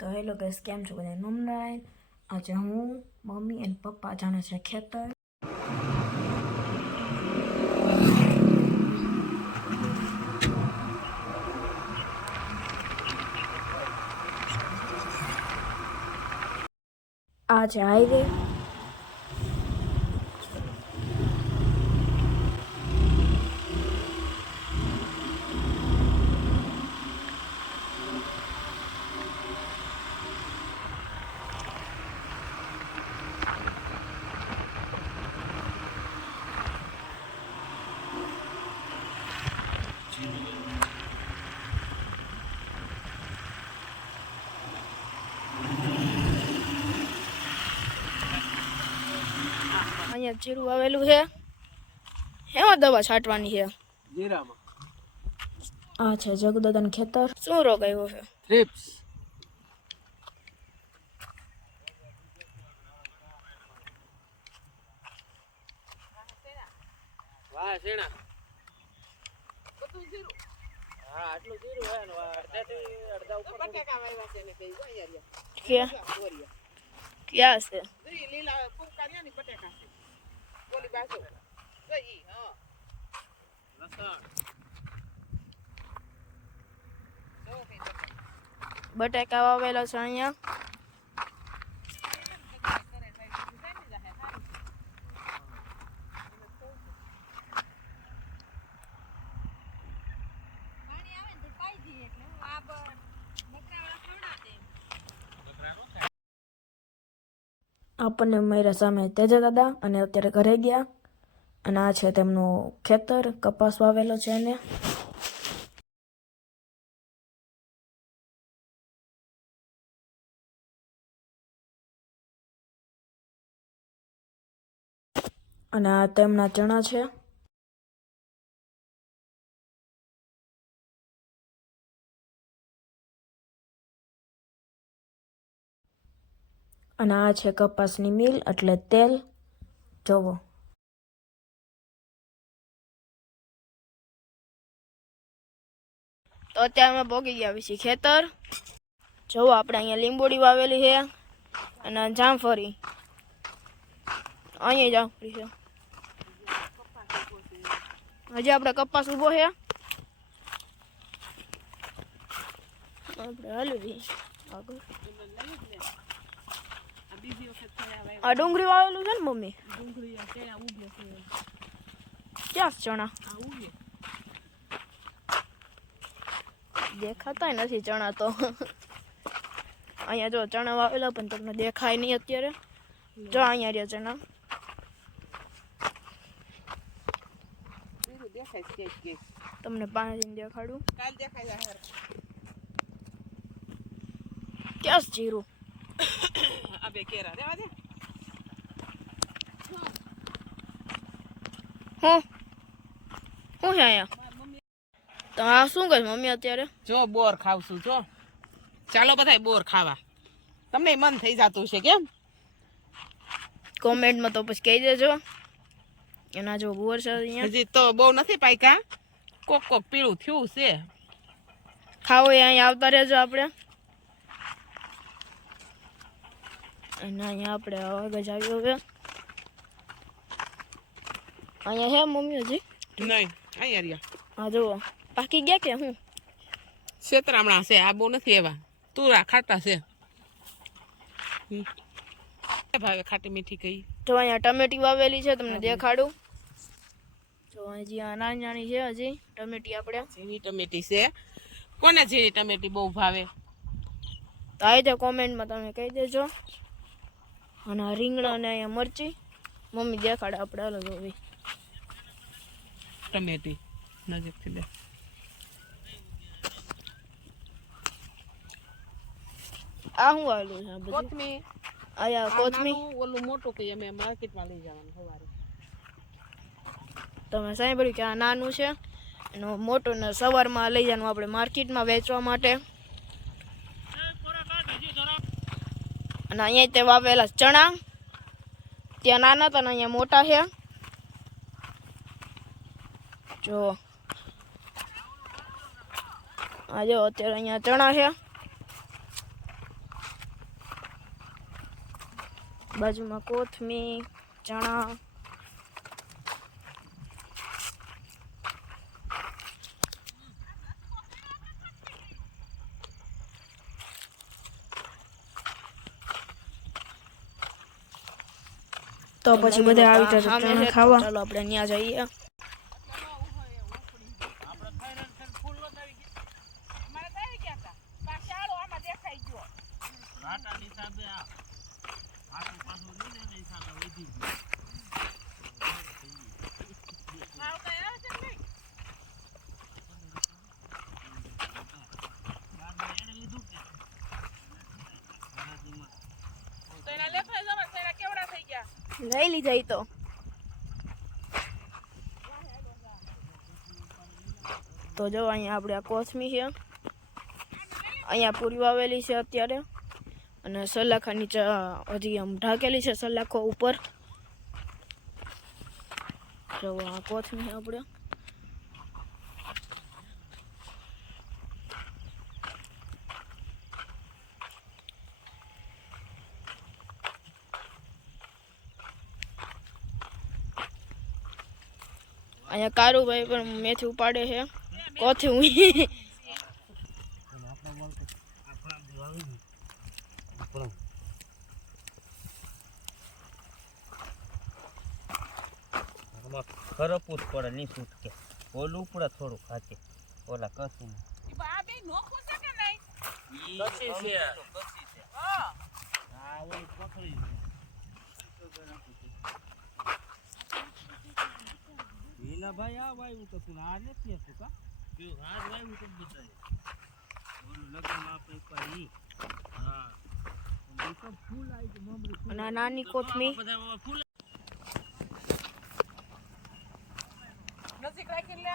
તો hello guys, કેમ છો બધા? નમરાય. આજે હું, મમ્મી અને પપ્પા જાણે છે ખેતર. આ છે હાઈવે. અહીંયા જીરું આવેલું છે. એમાં દવા છાંટવાની છે જીરામાં. આ છે જગદાદાનું ખેતર. શું રોગ આવ્યો છે? થ્રિપ્સ. વાહ શેણા. બધું જીરું. હા આટલું જીરું હે ને અડધાથી અડધા ઉપર બટાકા વાવ્યા છે ને કઈ અહીંયા ક્યાં છે? લીલા ફૂકારિયા ની બટાકા છે. બોલી બાજુ. જોઈ હા. લસણ. બટાકા વાવેલા છે અહીંયા. આપણને મારા સામે તેજા દાદા અને અત્યારે ઘરે ગયા. અને આ છે તેમનું ખેતર, કપાસ વાવેલો છે એને. અને આ તેમના ચણા છે. અને આ છે કપાસની મિલ એટલે તેલ. જોવો. તો અત્યારે અમે પહોંચી ગયા છીએ ખેતર. જોવો આપણે અહીંયા લીંબોડી વાવેલી છે અને જામફળી. અહીંયા જામફળી છે. હજી આપણે કપાસ ઉભો છે. આપણે હાલી આગળ. આ ડુંગળી વાવેલું છે ને મમ્મી? ક્યાં ચણા? દેખાતા નથી ચણા તો. અહીંયા જો ચણા વાવેલા પણ તમને દેખાય નહીં અત્યારે. જો અહીંયા રહ્યા ચણા. તમને પાણી દેખાડું. ક્યાં જીરું? અબે કેરા રેવા દે. હું છે અહીંયા? તો આ શું કરે મમ્મી અત્યારે? જો બોર ખાવશું જો. ચાલો બધાય બોર ખાવા. તમને મન થઈ જતું છે કેમ? કોમેન્ટમાં તો પછી કહી દેજો. એના જો બોર છે અહીંયા. હજી તો બહુ નથી પાક્યા. કોક કોક પીળું થયું છે. ખાવો એ અહીંયા આવતા રહેજો આપણે. અને અહીંયા આપણે આગળ આવ્યો હવે. અહીંયા હે મમ્મી હજી? નહીં અહીંયા રહ્યા. હા જુઓ પાકી ગયા કે હું? શેતરામણા છે આ બહુ નથી એવા. તુરા ખાટા છે. ભાવે ખાટી મીઠી કઈ. જો અહીંયા ટમેટી વાવેલી છે તમને દેખાડું. જો હજી આ નાની નાની છે હજી ટમેટી આપણે. ઝીણી ટમેટી છે. કોને ઝીણી ટમેટી બહુ ભાવે? તો આ રીતે કોમેન્ટમાં તમે કહી દેજો. અને આ રીંગણા અને અહીંયા મરચી મમ્મી દેખાડે આપણે. હાલો જોવી ટમેટી નજીકથી દે. આ શું આવેલું છે? બધું કોથમીર. આયા કોથમીર. ઓલું મોટું કઈ અમે માર્કેટમાં લઈ જવાનું સવારે. તમે સાંભળ્યું કે આ નાનું છે એનો મોટો ને સવારમાં લઈ જવાનું આપણે માર્કેટમાં વેચવા માટે. અને અહીંયા તે વાવેલા ચણા. ત્યાં નાના હતા ને અહીંયા મોટા છે. જો આ જો અત્યારે અહીંયા ચણા છે. બાજુમાં કોથમીર, ચણા, તો પછી બધા આવી જશે ચણા ખાવા. ચાલો આપણે ત્યાં જઈએ. લઈ લીધા ઈ તો જો અહીંયા આપણે આ કોથમી છે, અહીંયા પૂરી વાવેલી છે અત્યારે, અને સલાખા નીચે હજી આમ ઢાકેલી છે સલાખો ઉપર. જો આ કોથમી આપણે અહીંયા કારુભાઈ પણ મેથી ઉપાડે છે કોથમી. ખરપૂત પડે નહીં છૂટકે, ઓલું પડે થોડું ખાતે, ઓલા કસી ભાઈ આ વાયુ તો તું આ નથી હતું કા આ વાયુ તો બતાય ઓલું લગન આપણે પાઈ. હા તો ફૂલ આવી તો મમરી અને આ નાની કોથમી બધા ફૂલ નજીક રાખી લે.